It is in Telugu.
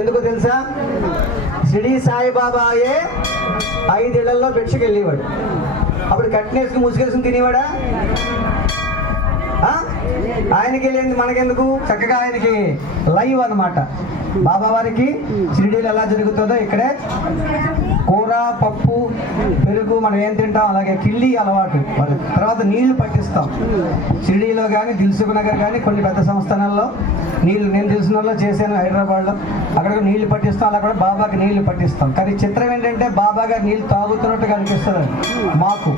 ఎందుకు తెలుసా? షిరిడి సాయిబాబాయే 5 ఏళ్లలో భిక్షకి వెళ్ళేవాడు. అప్పుడు కట్టినేసుకుని ముసుగేసుకుని తినేవాడా? ఆయనకి వెళ్ళింది మనకెందుకు? చక్కగా ఆయనకి లైవ్ అన్నమాట. బాబా వారికి షిరిడీలో ఎలా జరుగుతుందో ఇక్కడే కూర, పప్పు, పెరుగు మనం ఏం తింటాం అలాగే కిళ్ళి అలవాటు. తర్వాత నీళ్లు పట్టిస్తాం. షిరిడీలో కానీ దిల్సుఖ్ నగర్ కానీ కొన్ని పెద్ద సంస్థానాల్లో నీళ్లు, నేను తెలిసిన వాళ్ళు చేశాను హైదరాబాద్లో, అక్కడ నీళ్లు పట్టిస్తాం. అలా కూడా బాబాకి నీళ్లు పట్టిస్తాం. కానీ చిత్రం ఏంటంటే బాబా గారు నీళ్లు తాగుతున్నట్టుగా అనిపిస్తుంది మాకు.